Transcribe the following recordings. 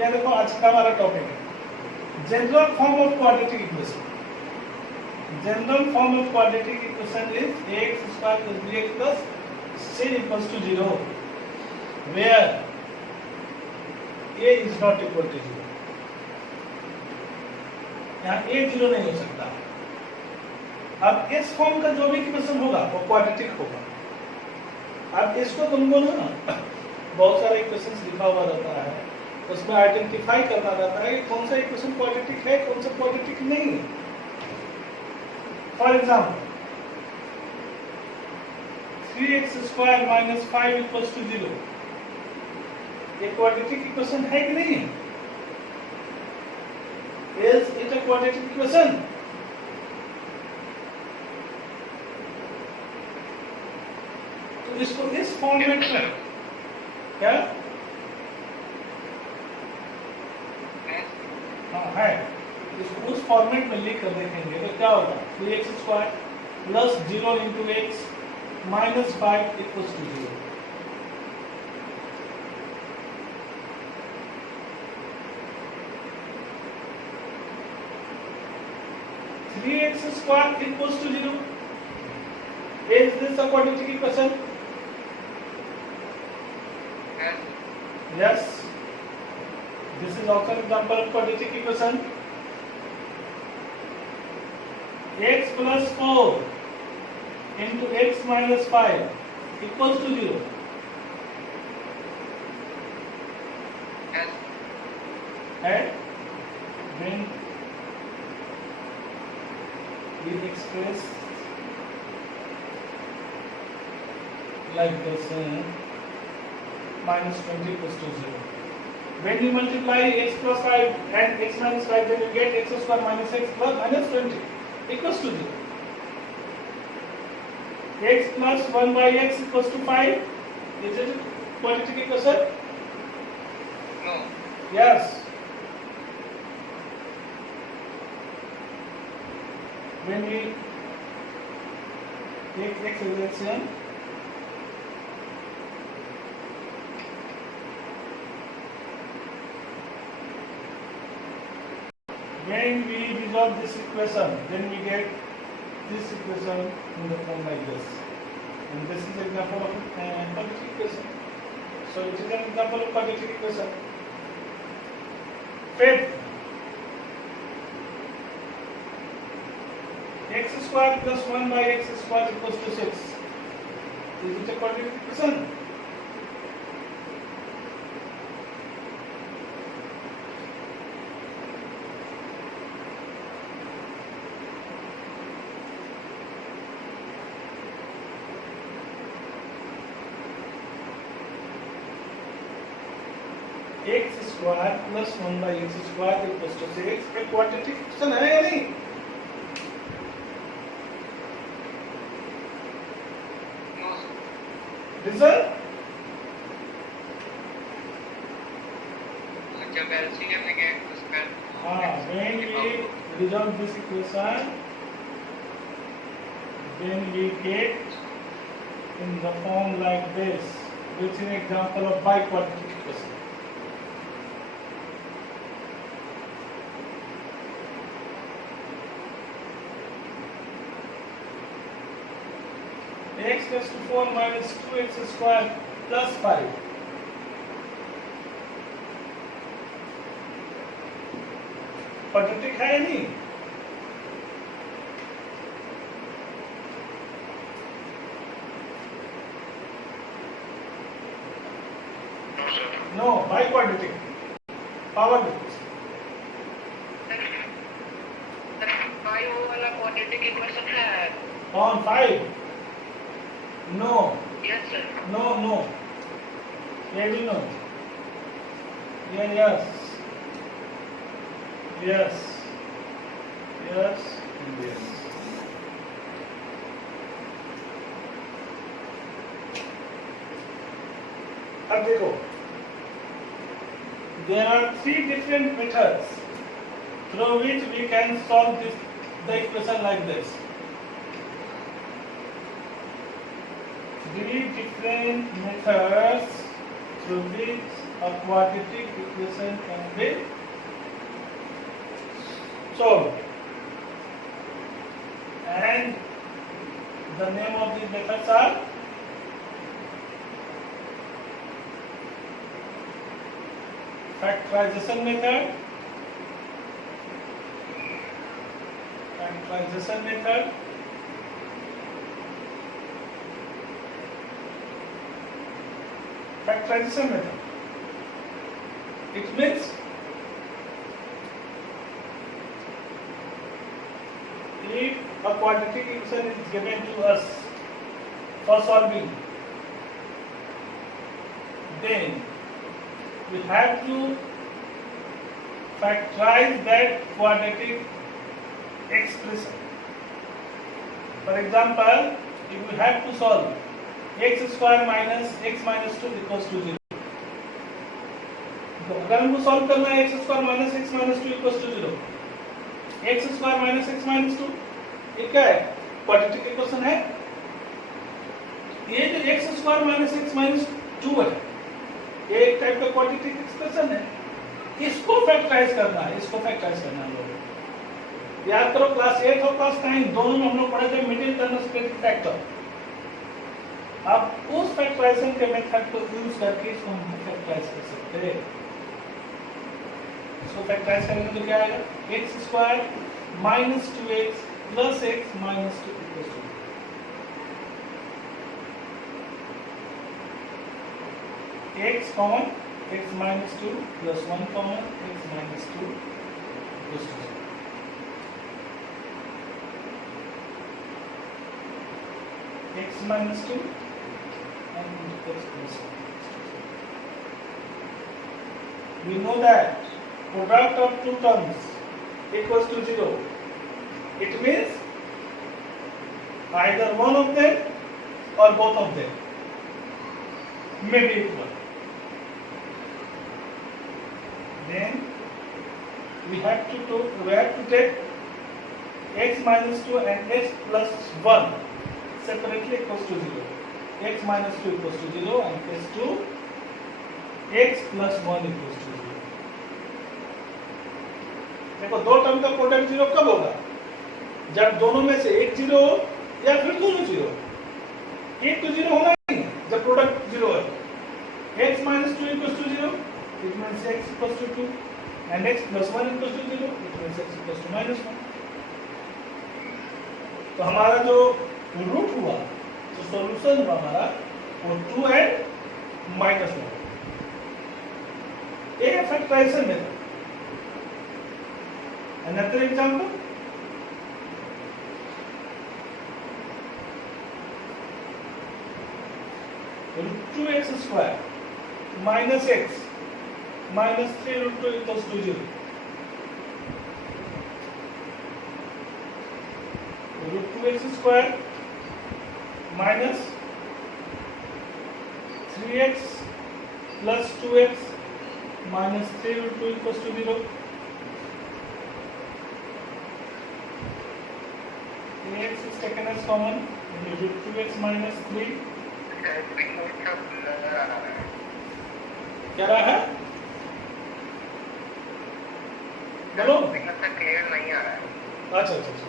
ये देखो आज का हमारा टॉपिक है general form of quadratic equation. General form of quadratic equation is ax square plus bx plus c equals to 0 where a is not equal to 0। यहाँ a 0 नहीं हो सकता। अब इस फॉर्म का जो भी इक्वेशन होगा वो क्वाड्रेटिक होगा। अब इसको तुमको ना बहुत सारे इक्वेशंस लिखा हुआ रहता है, उसमें आइडेंटिफाई करना रहता है कि कौन सा इक्वेशन क्वाड्रेटिक है, कौन सा क्वाड्रेटिक नहीं है। For example 3x square minus 5 equals to 0 ये क्वाड्रेटिक इक्वेशन है कि नहीं है? Is it a quadratic equation? तो इसको इस फॉर्मेट में क्या है, इसको उस फॉर्मेट में लिख कर देखेंगे तो क्या होगा? 3x square plus 0 into x minus 5 equals to 0। Three x square equals to 0। Is this a quadratic equation? Yes. This is also an example of quadratic equation. X plus 4 into x minus 5 equals to 0. And when we express like this, minus 20 equals to 0. When you multiply x plus 5 and x minus 5, then you get x square minus x plus minus 20 equals to 0. X plus 1 by x equals to 5. Is it a quadratic equation? No. Yes. When we take x as LCM, when we resolve this equation, then we get this equation in the form like this. And this is an example of quadratic equation. So it is an example of quadratic equation. Fifth, x square plus 1 by x square equals to 6. Is it a quadratic equation? x square plus 1 by x square equals to 6 एक quadratic equation है या नहीं? Result जब LCM में गए तो उसका when we resolve this equation, then we get in the form like this, which is an example of biquadratic equation. X plus 4 minus 2x square plus 5. Quadratic है या नहीं? No, biquadratic. Power difference. Five वाला quadratic equation है। On 5. No. Yes sir. No, no. Maybe no. Yeah, yes. Yes. Yes. And yes. अब देखो. There are 3 different methods through which we can solve the equation like this. 3 different methods through which a quadratic equation can be solved. And the name of these methods are factorization method, factorization method, factorization method. It means if a quadratic equation is given to us for solving, then we have to factorize that quadratic expression. For example, if we have to solve x square minus x minus 2 equals to 0, तो अगर हमको solve करना है x square minus x minus 2 equals to 0, x square minus x minus 2 ये क्या है? Quadratic equation है। ये जो x square minus x minus 2 है, ये एक टाइप का क्वाड्रेटिक एक्सप्रेशन है। इसको फैक्टराइज करना है, इसको फैक्टराइज करना है लोगों। याद करो क्लास 8 और क्लास 9 दोनों में हम लोग पढ़े थे मिडिल टर्म स्प्लिट फैक्टर। अब उस फैक्टराइजेशन के मेथड को यूज करके इसको हम फैक्टराइज कर सकते हैं। इसको फैक्टराइज करेंगे तो क्या आएगा? x square minus 2x plus x minus 2 equals to x common x minus 2 plus 1 common x minus 2 equals to 0। x minus 2 and x plus 1. We know that product of two terms equals to 0. It means either one of them or both of them may be equal. Then we have to take x minus 2 and x plus 1 separately equals to 0. X minus 2 equals to 0 and case 2 x plus 1 equals to 0. देखो दो term का product 0 कब होगा? जब दोनों में से एक 0 हो या फिर दोनों 0। एक तो 0 होना ही है जब प्रोडक्ट 0 है। x minus 2 equals to 0, it means x equals to 2 and x plus 1 equals to 0, it means x equals to minus 1। तो हमारा जो रूट हुआ तो सॉल्यूशन हुआ हमारा वो 2 एंड माइनस 1। ये है factorisation method. Another example, root 2x square minus x minus 3 root 2 equals to 0. Root 2x square minus 3x plus 2x minus 3 root 2 equals to 0. X is taken as common, root 2x minus 3. क्या रहा है? बोलो। Clear नहीं आ रहा है। अच्छा अच्छा अच्छा।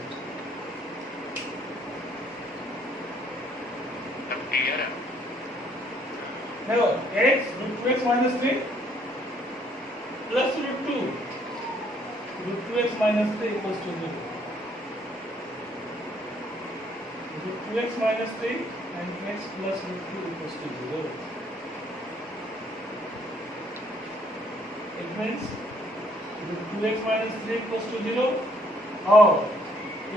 क्लियर है। देखो x root 2x minus 3 plus root 2 root 2x minus 3 equals to 0. Root 2x minus 3 and x plus root 2 equals to 0. It means root 2x minus 3 equals to 0 or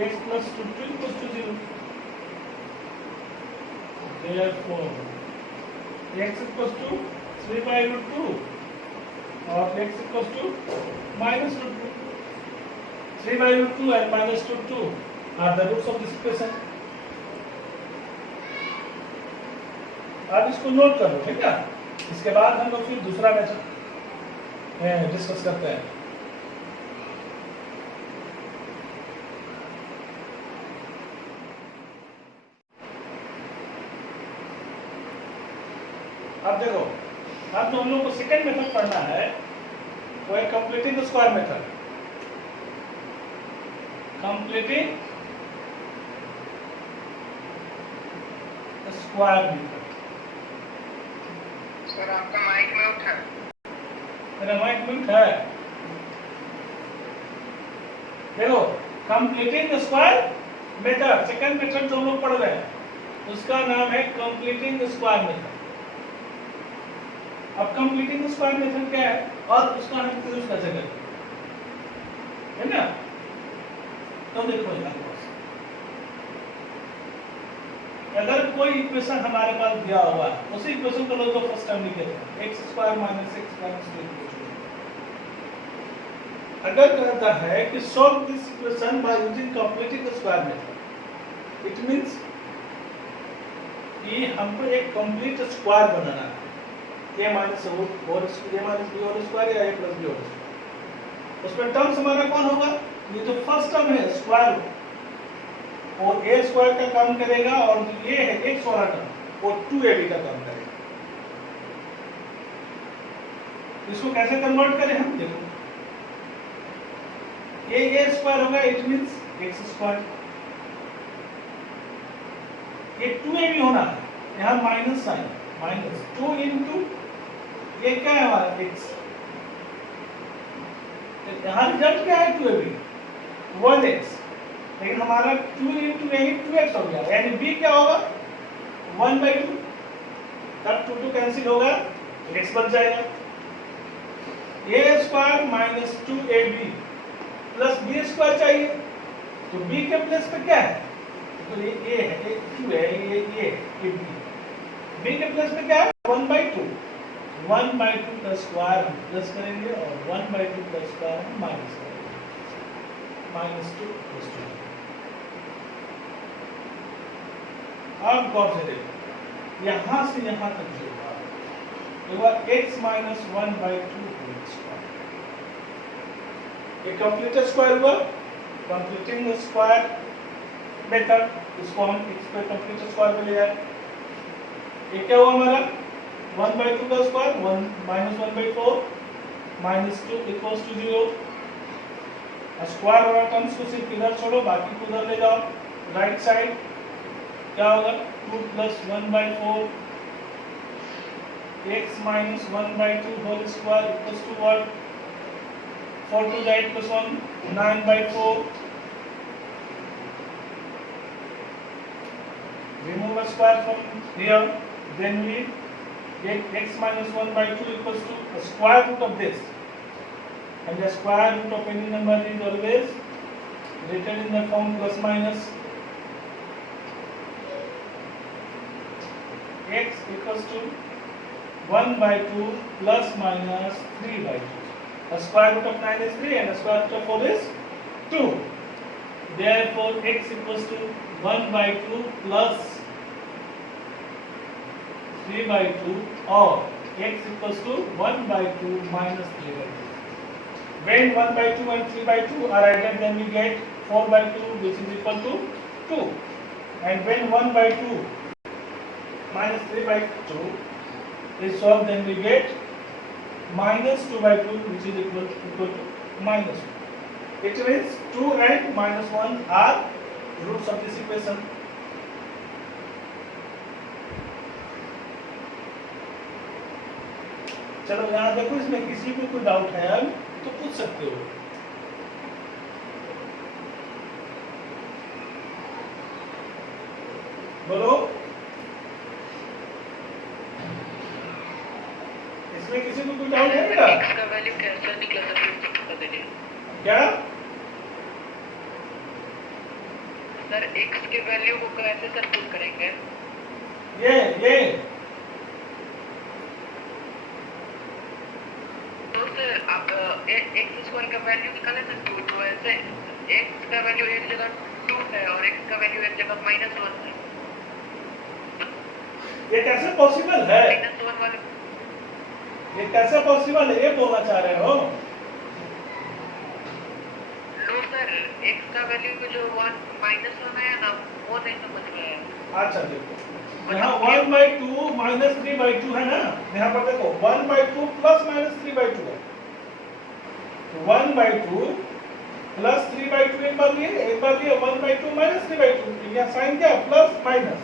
x plus root 2 equals to 0. Therefore, x equals to 3 by root 2 or x equals to minus root 2. 3 by root 2 and minus root 2 are the roots of this equation. आप इसको note कर लो, ठीक है? इसके बाद हम लोग फिर दूसरा मेथड डिस्कस करते हैं। अब देखो अब जो हम लोग को सेकेंड मेथड पढ़ना है वो है completing square method. Completing square method. Sir आपका माइक म्यूट है। मेरा माइक म्यूट है। देखो completing square method, second method जो हम लोग पढ़ रहे हैं उसका नाम है कंप्लीटिंग स्क्वायर मेथड। अब कंप्लीटिंग स्क्वायर मेथड क्या है और उसका हम यूज कैसे करते हैं, है ना? तो देखो यहाँ अगर कोई इक्वेशन हमारे पास दिया हुआ है, उसी इक्वेशन को लोग तो फर्स्ट टाइम लिखे थे x square minus x minus 2। अगर कहता है कि solve this equation by using completing square method, it means कि हमको एक कंप्लीट स्क्वायर बनाना है, a माइनस रूट और a माइनस बी और स्क्वायर या a प्लस बी और स्क्वायर। उसमें टर्म्स हमारा कौन होगा? ये जो फर्स्ट टर्म है स्क्वायर और a स्क्वायर का काम करेगा और जो ये है x वाला टर्म वो 2ab का काम करेगा। इसको कैसे कन्वर्ट करें हम? देखो a स्क्वायर होगा, इट मींस x स्क्वायर। ये 2ab होना है, यहाँ माइनस साइन, माइनस 2 इंटू ये क्या है हमारा x, यहाँ रिजल्ट क्या है 2ab 1x, लेकिन हमारा 2 इंटू यही 2x हो गया, यानी b क्या होगा 1/2, तब 2 कैंसिल होगा, x बच जाएगा। a square minus 2ab plus b square चाहिए, तो b के प्लस पे क्या है? तो ये a है, ये 2 है, ये b के प्लस पे क्या है 1/2, 1/2 का स्क्वायर हम प्लस करेंगे और 1/2 का स्क्वायर हम माइनस करेंगे, -2 + 2। अब गौर से देखो यहाँ से यहाँ तक जो होगा x माइनस 1/2 होल स्क्वायर, ये कंप्लीट स्क्वायर हुआ, कंप्लीटिंग स्क्वायर मेथड, इसको हम x पे कंप्लीट स्क्वायर पे ले जाए। ये क्या हुआ हमारा 1/2 का square 1 minus 1/4 minus 2 equals to 0। Square वाला टर्म्स को सिर्फ इधर छोड़ो, बाकी को उधर ले जाओ। राइट साइड क्या होगा 2 plus 1/4 x minus 1/2 whole square equals to what 4 to 8 plus 1 9/4। Remove a square from here, then we get x minus 1/2 equals to a square root of this, and the square root of any number is always written in the form plus minus। x equals to 1/2 plus minus 3/2। The square root of 9 is 3 and the square root of 4 is 2. Therefore, x equals to 1/2 plus 3/2 or x equals to 1/2 minus 3/2. When 1/2 and 3/2 are added, then we get 4/2 which is equal to 2. And when 1/2 minus 3/2 is solved, then we get minus 2/2 which is equal to minus 1. It means 2 and minus 1 are roots of this equation. चलो यहाँ देखो, इसमें किसी को कोई doubt है अब तो पूछ सकते हो। बोलो, इसमें किसी को कोई डाउट है बेटा? x का वैल्यू कैसे निकला सर बता दीजिए। क्या सर x के वैल्यू को कैसे सर पुट करेंगे? ये तो सर आप x स्क्वायर का वैल्यू निकालें ना 2, तो ऐसे x का वैल्यू एक जगह 2 है और x का वैल्यू एक जगह -1 है। ये कैसे पॉसिबल है? -1 वाले ये कैसे पॉसिबल है, ये बोलना चाह रहे हो? लो सर x का वैल्यू जो 1 -1 है ना, वो नहीं समझ में आया। अच्छा देखो यहाँ 1/2 माइनस 3/2 है ना, यहाँ पर देखो 1/2 प्लस माइनस 3/2 है, 1/2 प्लस 3/2 एक बार लिए 1/2 माइनस 3/2, यहाँ साइन क्या प्लस माइनस,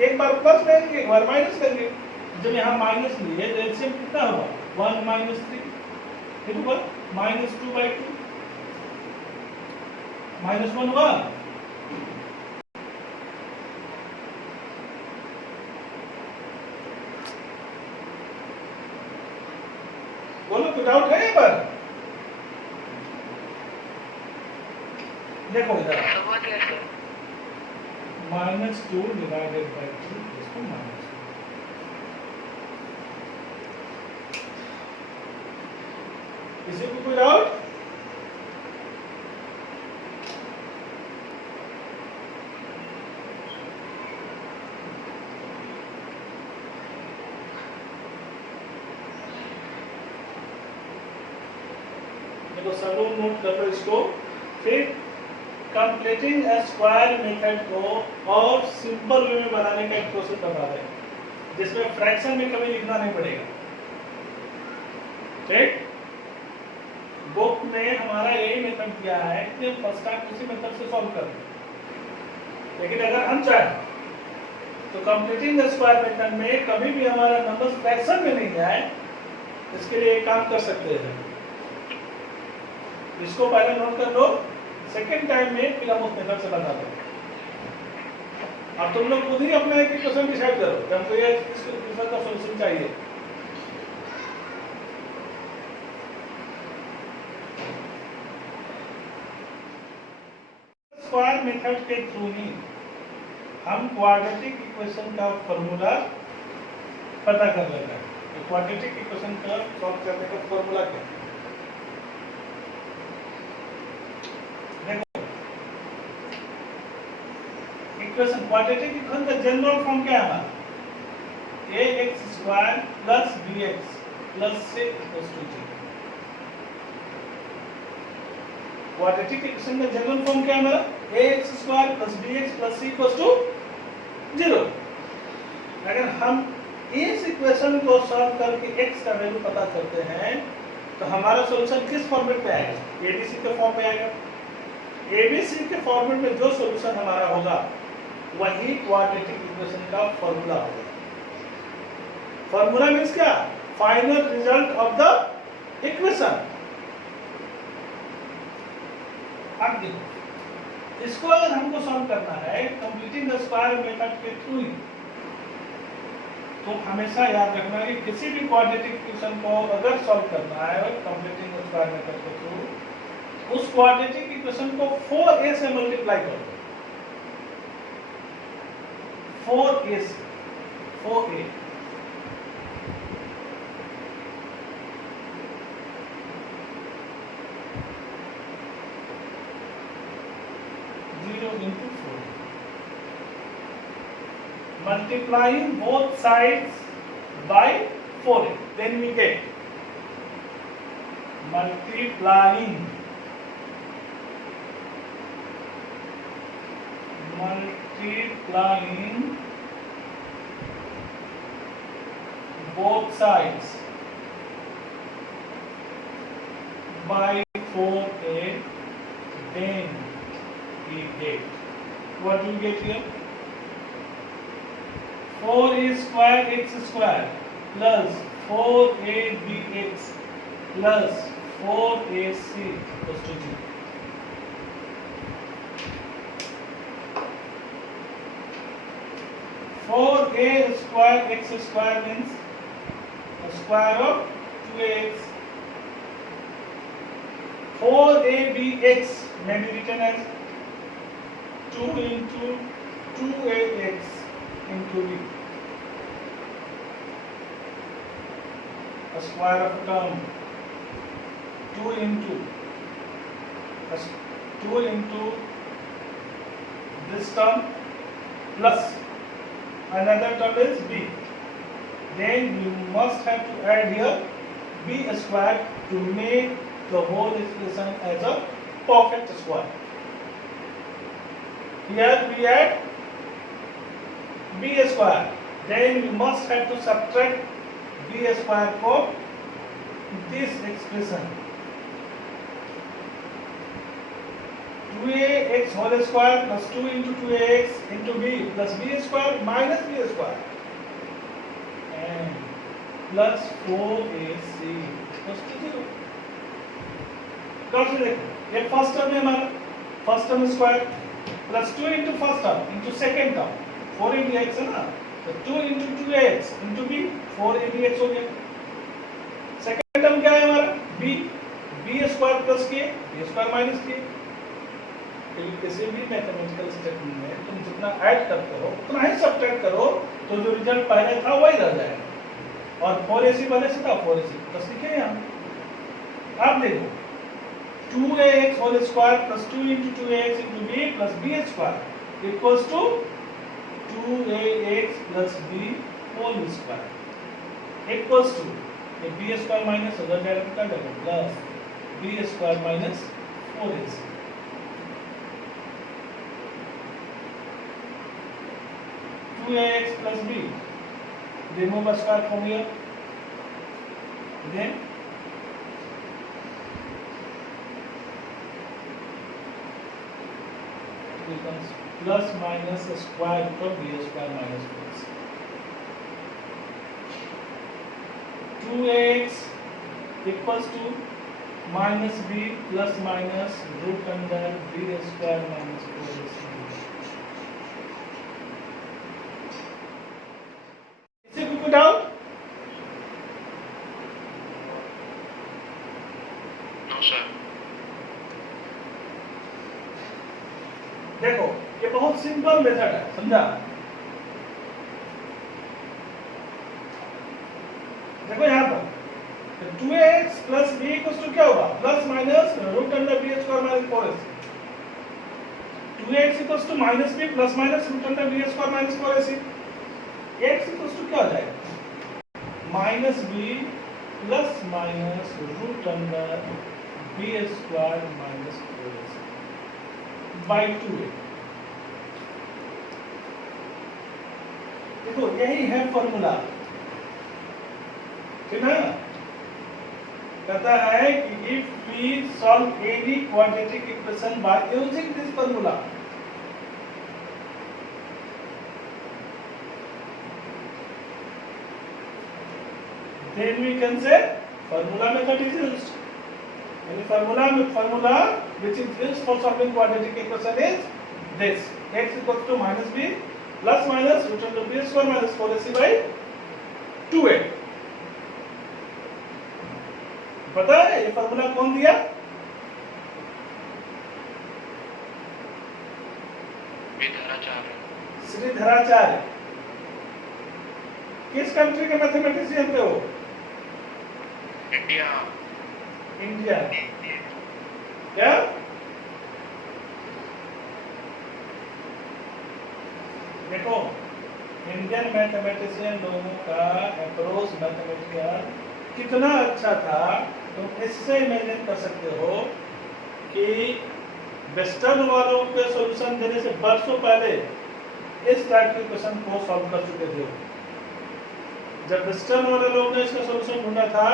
एक बार प्लस लेंगे एक बार माइनस लेंगे, जब यहाँ माइनस लिए तो एलसीएम कितना होगा 1 माइनस 3, ठीक हुआ माइनस 2/2 माइनस 1 हुआ। बोलो कोई डाउट है पर? देखो इधर समझ गए सर। -2 डिवाइडेड बाय 2 इसको -2, किसी को कोई डाउट? देखो सब लोग नोट कर लो इसको, फिर कंप्लीटिंग अ स्क्वायर मेथड को और सिंपल वे में बनाने का एक प्रोसेस बता दें, जिसमें फ्रैक्शन में कभी लिखना नहीं पड़ेगा, ठीक? बुक में हमारा यही मेथड किया है कि फर्स्ट टाइम उसी मेथड से सॉल्व कर, लेकिन अगर हम चाहें तो कंप्लीटिंग द स्क्वायर मेथड में कभी भी हमारा नंबर फ्रैक्शन में नहीं आए, इसके लिए एक काम कर सकते हैं, इसको पहले नोट कर लो, सेकेंड टाइम में फिर हम उस मेथड से बता दें। अब तुम लोग खुद ही अपना एक क्वेश्चन डिसाइड करो कि हमको ये क्वेश्चन का सॉल्यूशन चाहिए। स्क्वायर मेथड के थ्रू ही हम क्वाड्रेटिक इक्वेशन का फॉर्मूला पता कर लेते हैं। तो क्वाड्रेटिक इक्वेशन का सॉल्व करने का फॉर्मूला क्या है? इक्वेशन क्वाड्रेटिक इक्वेशन का जनरल फॉर्म क्या है हमारा? ax² plus bx plus c equals to 0। Quadratic equation का जनरल फॉर्म क्या है हमारा? ax² plus bx plus c equals to 0। अगर हम इस इक्वेशन को सॉल्व करके x का वैल्यू पता करते हैं तो हमारा सॉल्यूशन किस फॉर्मेट में आएगा? abc के फॉर्म में आएगा। abc के फॉर्मेट में जो सॉल्यूशन हमारा होगा वही क्वाड्रेटिक इक्वेशन का फॉर्मूला होगा। फॉर्मूला मींस क्या? Final result of the equation. अब देखो, इसको अगर हमको सॉल्व करना है कंप्लीटिंग द स्क्वायर मेथड के थ्रू ही, तो हमेशा याद रखना कि किसी भी क्वाड्रेटिक इक्वेशन को अगर सॉल्व करना है कंप्लीटिंग द स्क्वायर मेथड के थ्रू, उस क्वाड्रेटिक इक्वेशन को 4a से मल्टीप्लाई करो। 4a से 4a into 4, multiplying both sides by 4a, then we get multiplying both sides by 4a, then we get, what do we get here? 4a square x square plus 4abx plus 4ac equals to 0. Four a square x square means the square of 2ax. 4abx may be written as 2 into 2ax into b. The square of a term 2 into this term plus another term is b. Then you must have to add here b square to make the whole expression as a perfect square. Here we add b square, then we must have to subtract b square from this expression. 2ax whole square plus 2 into 2ax into b plus b square minus b square and plus 4ac equals to 0. Cross देखो, ये first term है हमारा, first term square plus 2 into first term into second term 4 into x है ना, तो 2 into 2x into b 4 into x हो गया. Second term क्या है हमारा b, b square plus k b square minus k. किसी भी मैथमेटिकल स्टेटमेंट में तुम जितना ऐड करते हो उतना ही सब्ट्रैक्ट करो तो जो रिजल्ट पहले था वही रह जाएगा. और 4ac पहले से था 4ac प्लस लिखे यहाँ. आप देखो 2ax whole square plus 2 into 2ax into b plus b square equals to 2ax plus b whole square equals to ये b square minus उधर डायरेक्ट कर देंगे plus b square minus 4ac. ax plus b, remove a square from here, then becomes plus minus a square root of b square minus 4ac. 2ax equals to minus b plus minus root under b square minus 4ac. Doubt? No sir. देखो ये बहुत simple method है, समझा? देखो यहाँ पर 2ax plus b equals to क्या होगा plus minus root under b square minus 4ac. 2ax equals to minus b plus minus root under b square minus 4ac. x equals to क्या हो जाएगा minus b plus minus root under b square minus 4ac by 2a. देखो यही है formula, ठीक है? कहता है कि if we solve any quadratic equation by using this formula, then we can say formula method is used. And formula which is used for solving quadratic equation is this: x equals to minus b plus minus root under b square minus 4ac by 2a. पता है ये formula कौन दिया? श्रीधराचार्य. किस country के mathematician थे वो? India. क्या? देखो इंडियन मैथमेटिशियन लोगों का अप्रोच मैथमेटिक्स कितना अच्छा था, तुम इससे इमेजिन कर सकते हो कि वेस्टर्न वालों के सॉल्यूशन देने से बरसों पहले इस टाइप के क्वेश्चन को सॉल्व कर चुके थे. जब वेस्टर्न वाले लोग ने इसका सॉल्यूशन ढूंढा था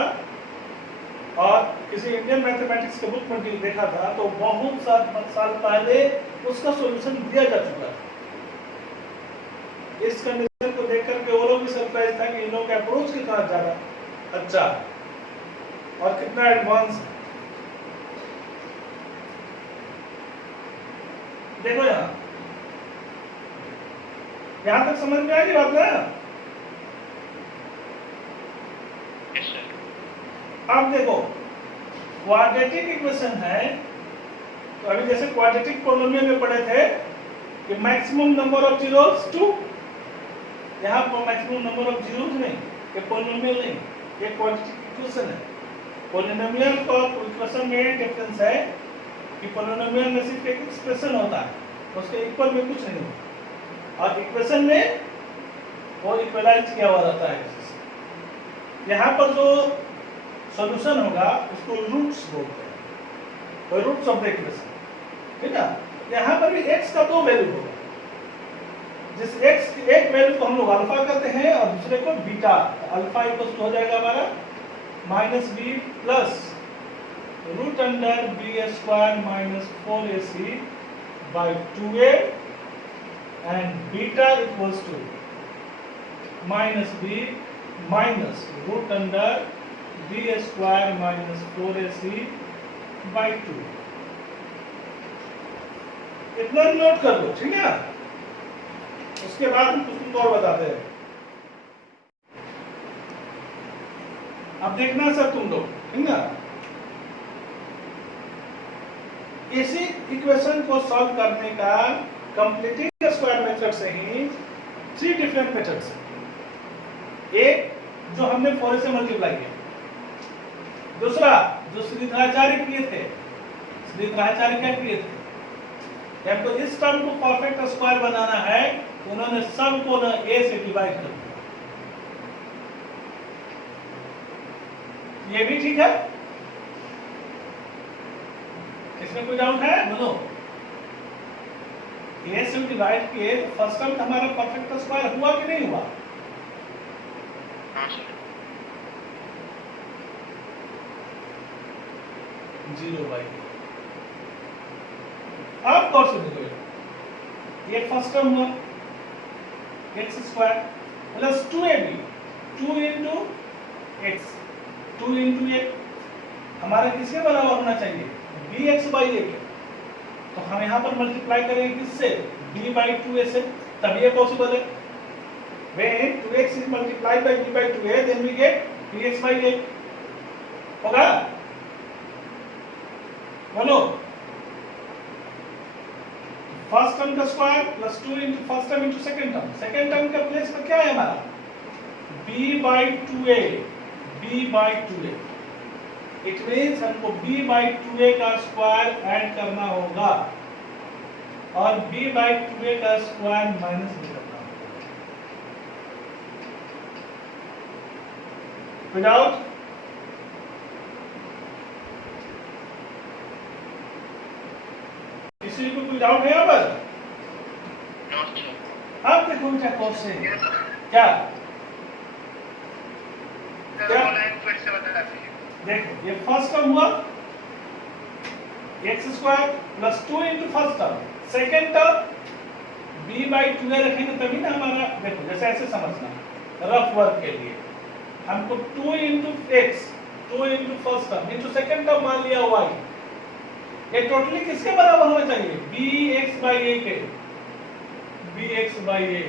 और किसी इंडियन मैथमेटिक्स के बुक में देखा था तो बहुत साल पहले उसका सॉल्यूशन दिया जा चुका था. इस कंडीशन को देख करके वो लोग भी सरप्राइज था कि इन लोगों का अप्रोच कितना ज्यादा अच्छा और कितना एडवांस. देखो यहाँ तक समझ में आई बात ना? अब देखो क्वाड्रेटिक इक्वेशन है तो अभी जैसे क्वाड्रेटिक पॉलिनोमियल में पढ़े थे कि मैक्सिमम नंबर ऑफ जीरोस 2. यहाँ पर मैक्सिमम नंबर ऑफ जीरोस नहीं, ये पॉलिनोमियल नहीं, ये क्वाड्रेटिक इक्वेशन है. पॉलिनोमियल और इक्वेशन में डिफरेंस है कि पॉलिनोमियल में सिर्फ एक एक्सप्रेशन होता है, उसके इक्वल में कुछ नहीं होता, और इक्वेशन में वो इक्वलाइज किया हुआ रहता है. यहाँ पर जो सॉल्यूशन होगा उसको रूट्स बोलते हैं, तो रूट्स ऑफ द इक्वेशन, ठीक है? यहाँ पर भी x का 2 वैल्यू होगा, जिस x की एक वैल्यू को हम लोग अल्फा कहते हैं और दूसरे को बीटा, अल्फा इक्वल टू हो जाएगा हमारा minus b plus root under b square minus 4ac by 2a and beta equals to minus b minus root under b square minus 4ac by 2। इतना नोट कर लो, ठीक है। उसके बाद हम कुछ तुमको और बताते हैं। अब देखना सर तुम लोग, ठीक ना, इसी इक्वेशन को सॉल्व करने का कंप्लीटिंग स्क्वायर मेथड से ही 3 डिफरेंट मेथड्स हैं। एक जो हमने 4 से मल्टीप्लाई किया, दूसरा जो श्रीधराचार्य किए थे, श्रीधराचार्य क्या किए थे, हमको इस टर्म को परफेक्ट स्क्वायर बनाना है तो उन्होंने सब को ना a से डिवाइड कर दिया। ये भी ठीक है, इसमें कोई डाउट है? बोलो। a से डिवाइड किए तो फर्स्ट टर्म हमारा परफेक्ट स्क्वायर हुआ कि नहीं हुआ? Zero by. अब कौन से देखो, ये फर्स्ट टर्म हुआ X square plus 2ab, 2 into X, 2 into A हमारा किसके बराबर होना चाहिए? bx बाई a के। तो हम यहाँ पर मल्टीप्लाई करेंगे किससे? b बाई 2a से, तभी ये पॉसिबल है। when 2x is multiplied by b by 2a then we get bx by a। होगा? बोलो। फर्स्ट टर्म का square plus 2 into first term into second term, second term का प्लेस पर क्या है हमारा? b by 2a, b by 2a। It means हमको b by 2a का स्क्वायर ऐड करना होगा और b बाई 2a का स्क्वायर माइनस भी करना होगा। विदाउट किसी को कोई डाउट है यहाँ पर? आप देखो क्या क्वेश्चन क्या देखो, ये फर्स्ट टर्म हुआ X square plus 2 into first term, second term b by 2a रखेंगे तभी ना हमारा। देखो जैसे ऐसे समझना, रफ वर्क के लिए हमको 2 into X, 2 into first term into second term मान लिया y, ये टोटली किसके बराबर होना चाहिए? bx बाई a के, bx by a,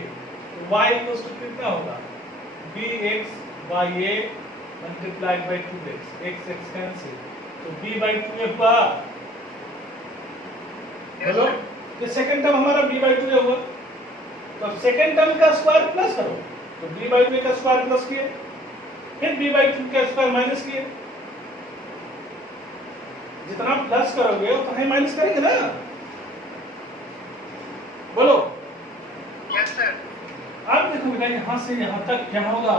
y equals to कितना होगा? bx by a multiplied by 2x, x x cancel, तो b बाई 2a हुआ। बोलो, ये सेकंड टर्म हमारा b बाई 2a हुआ, तो सेकंड टर्म का स्क्वायर प्लस करो, तो b बाई 2a का स्क्वायर प्लस किए, फिर b बाई 2 का स्क्वायर माइनस किए। जितना प्लस करोगे उतना ही माइनस करेंगे ना। बोलो। Yes sir. अब देखो बेटा यहाँ से यहाँ तक क्या होगा?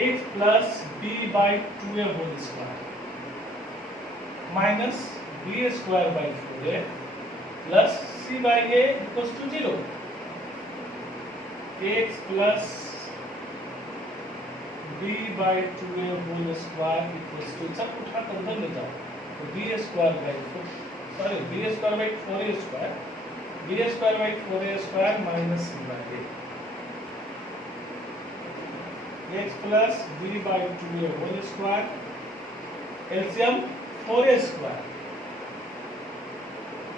x plus b by 2a whole square minus b square by 4a plus c by a equals to 0। x plus b by 2a whole square equals to, सब उठा कर उधर ले जाओ, तो b square by 4, sorry b square by 4a square, b square by 4a square minus c by a, x plus b by 2a whole square, LCM 4a square,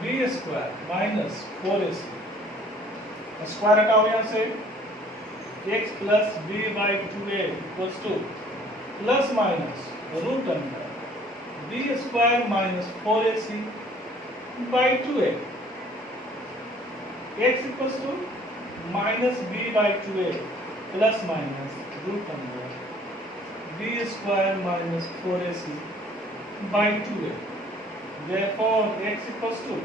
b square minus 4ac, square हटाओ यहाँ से, x plus b by 2a equals to plus minus root under b square minus 4ac by 2a, x equals to minus b by 2a plus minus root under b square minus 4ac by 2a। Therefore x equals to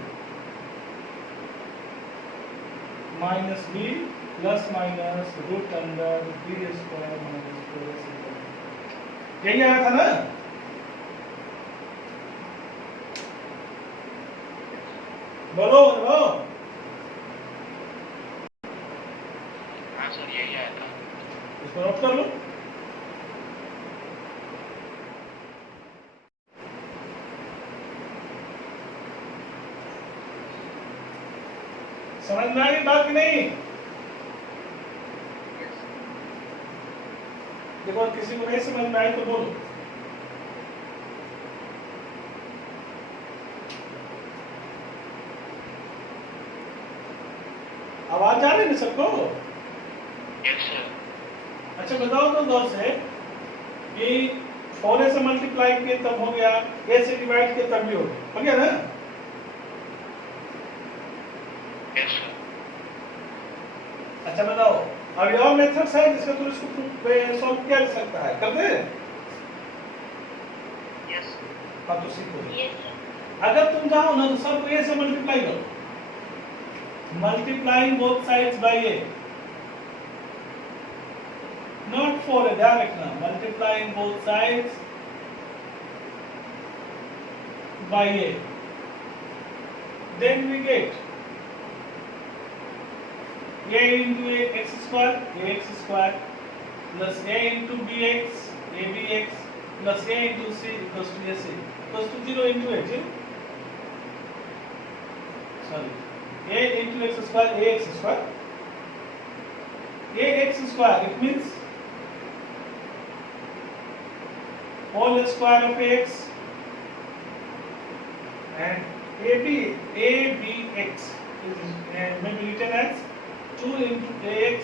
minus b plus minus root under b square minus 4ac। यही आया था ना? बोलो बोलो। Note कर लो। समझ में आ रही बात कि नहीं? देखो किसी को नहीं समझ में आई तो बोलो। आवाज आ रही है ना सबको? अच्छा बताओ तो दो से कि 4a से मल्टीप्लाई किए तब हो गया, a से डिवाइड किए तब भी हो गया ना? अच्छा बताओ, अब ये और मेथड्स है जिसका तुम इसको सॉल्व किया जा सकता है, कर दे? हाँ तो सीखो। अगर तुम चाहो ना तो सबको a से मल्टीप्लाई करो, multiplying both sides by a, not 4a, ध्यान रखना, multiplying both sides by a, then we get a into x square, ax square, plus a into bx, abx, plus a into c equals to ac, equals to 0 into x, sorry, a into x square, ax square, ax square, it means whole square of ax, and abx is may be written as 2 into ax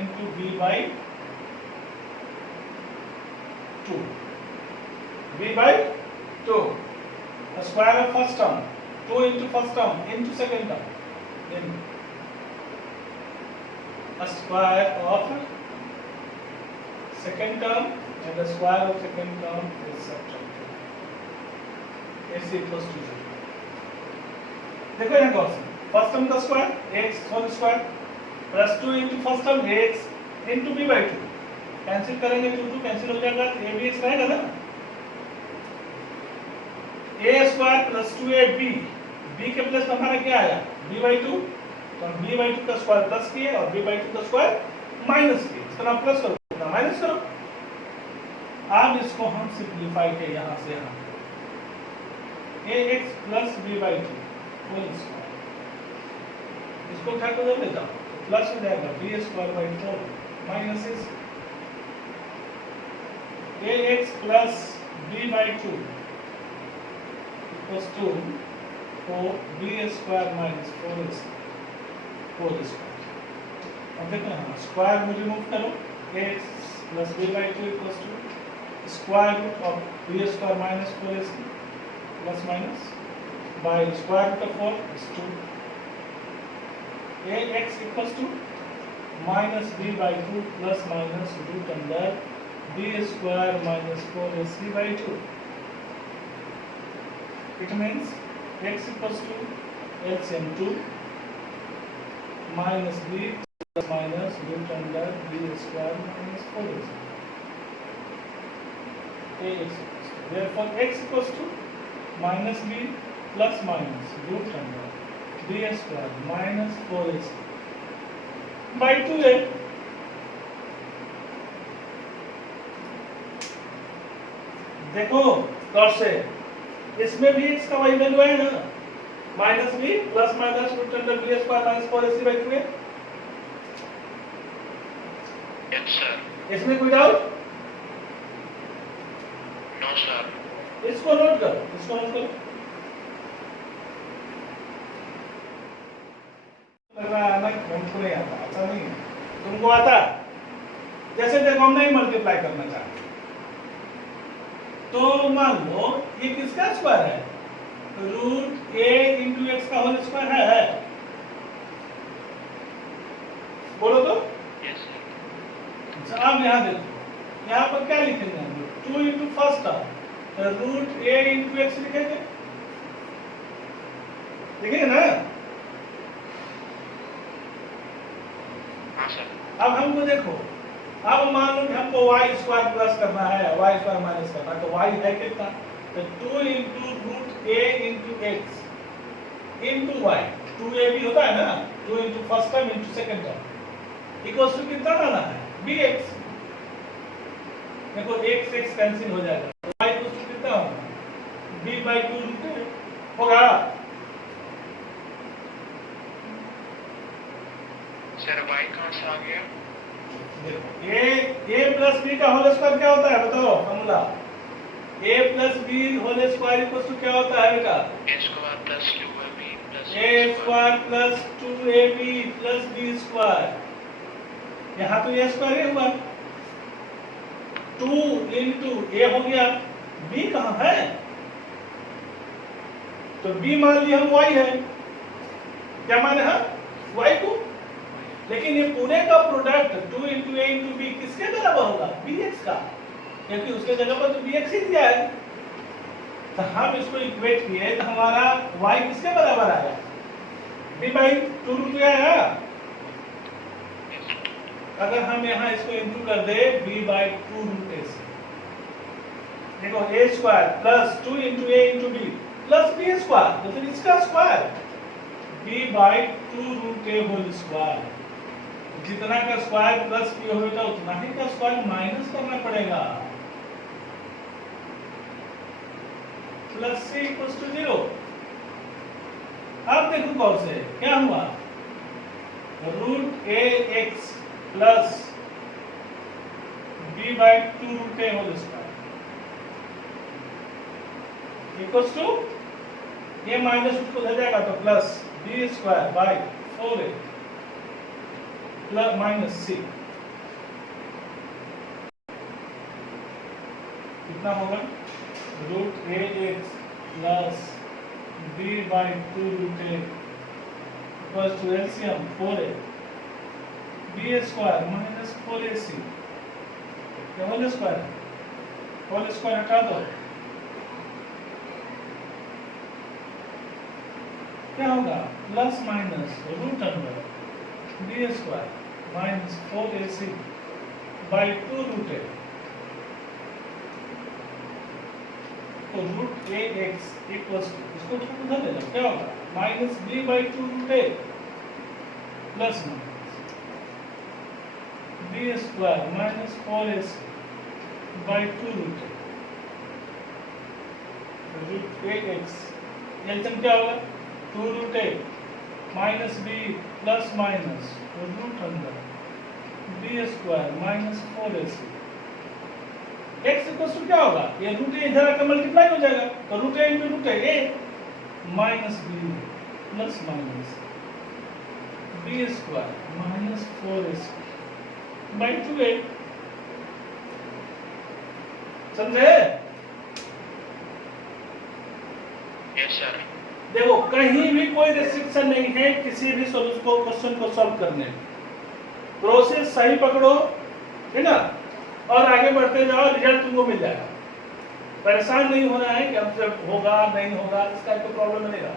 into b by 2. b by 2. The square of first term. 2 into first term into second term. Then a square of second term and the square of second term is subtracted. AC equals to 0. देखो यहाँ कौन सा first term का square x whole square plus 2 into first term x into b by 2, cancel करेंगे 2 cancel हो जाएगा, a b x रहेगा ना, a square plus 2ab, b के प्लस हमारा क्या आया b by 2, तो हम b by 2 का स्क्वायर प्लस किए और b by 2 का स्क्वायर माइनस किए, इसका नाम प्लस करो इसका माइनस करो। अब इसको हम सिंपलीफाई किए यहाँ से यहाँ, ax plus b by 2 whole square, इसको उठा कर दे देता हूँ, प्लस हो जाएगा b square by 4 minus ax plus b by 2 equals to b square minus 4x whole square. अब देखो हाँ स्क्वायर में रिमूव करो, ax plus b by 2 equals to square root of b square minus 4x plus minus by square root of 4 is 2, ax equals to minus b by 2 plus minus root under b square minus 4ac by 2. It means x equals to LCM 2 minus b plus minus root under b square minus 4ac. Ax equals to, therefore x equals to minus b plus minus root under b square minus 4ac by 2a। देखो गौर से, इसमें भी x का वही value है ना, minus b plus minus root under b square minus 4ac by 2a। Yes sir। इसमें कोई डाउट? No sir। इसको नोट करो, इसको नोट करो। हमको नहीं आता, अच्छा नहीं तुमको आता? जैसे देखो हम नहीं मल्टीप्लाई करना चाहते, तो मान लो ये किसका स्क्वायर है, रूट a इंटू एक्स का होल स्क्वायर है, बोलो तो। Yes sir। अच्छा अब यहाँ देखो, यहाँ पर क्या लिखेंगे हम लोग, 2 into first term root a into x लिखेंगे, लिखेंगे ना? अब हमको देखो, अब मान लो कि हमको y स्क्वायर प्लस करना है, y स्क्वायर माइनस करना है, तो y है कितना, तो 2 into root a into x into y, 2a भी होता है ना, 2 into first term into second term equals to कितना लाना है, bx। देखो x x कैंसिल हो जाएगा, y इक्वल टू कितना होगा, b/2 रूट ए होगा। सर y कहाँ से आ गया? a प्लस b का होल स्क्वायर क्या होता है बताओ formula, a plus b whole square equal to क्या होता है बेटा, a square plus 2ab plus a square plus 2ab plus b square. यहाँ तो a स्क्वायर ही हुआ, 2 इंटू a हो गया, b कहाँ है, तो b मान लिया हम y है, क्या माने है y को, लेकिन ये पूरे का product 2 into a into B किसके बराबर होगा, bx का, क्योंकि उसके जगह पर तो bx ही दिया है। तो हम इसको इक्वेट किए तो हमारा y किसके बराबर आया, b/2 रूट आया। अगर हम यहाँ इसको इंटू कर दे b/2 रूट ए से, देखो a square plus 2 into a into b plus b square, मतलब इसका square b/2 root a whole square. जितना का स्क्वायर प्लस b होगा उतना ही का स्क्वायर माइनस करना पड़ेगा, प्लस c इक्वल्स टू 0। अब देखो कौन से क्या हुआ, root a x plus b/2 root a whole square equals to, ये माइनस उसको दे जाएगा तो plus b square by 4a plus minus c, कितना होगा, root a x plus b/2 root a equals to LCM 4a b square minus 4ac, whole square हटा दो, क्या होगा, plus minus root under b square minus 4ac by 2 root a, तो root a x equals to, इसको उधर ले जाओ, क्या होगा, minus b/2 root a plus b square minus 4ac by 2 root a x, LCM क्या होगा, 2 root a minus b plus minus root under b square minus 4ac, x equals to क्या होगा, ये रूट ए इधर आकर मल्टीप्लाई हो जाएगा, तो root a into root a minus b plus minus b square minus 4ac by 2a, समझे? Yes sir. देखो कहीं भी कोई रेस्ट्रिक्शन नहीं है किसी भी सॉल्यूशन को, क्वेश्चन को सॉल्व करने में, प्रोसेस सही पकड़ो, है ना, और आगे बढ़ते जाओ, रिजल्ट तुमको मिल जाएगा। परेशान नहीं होना है कि हमसे होगा नहीं होगा, इसका कोई प्रॉब्लम नहीं रहा,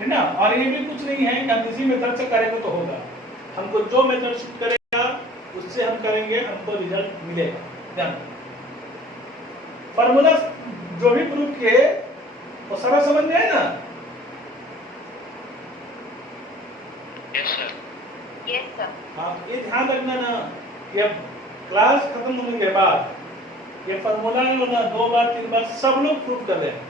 है ना। और ये भी कुछ नहीं है कि हम इसी मेथड से करेंगे तो होगा, हमको जो मेथड सूट करेगा उससे हम करेंगे, हमको रिजल्ट मिलेगा। ध्यान, फार्मूला जो भी प्रूव किए वो सारा समझ में है ना? Yes sir. Yes sir. हाँ, ये ध्यान रखना ना कि अब क्लास खत्म होने के बाद ये फार्मूला ना 2 बार 3 बार सब लोग प्रूव कर रहे हैं।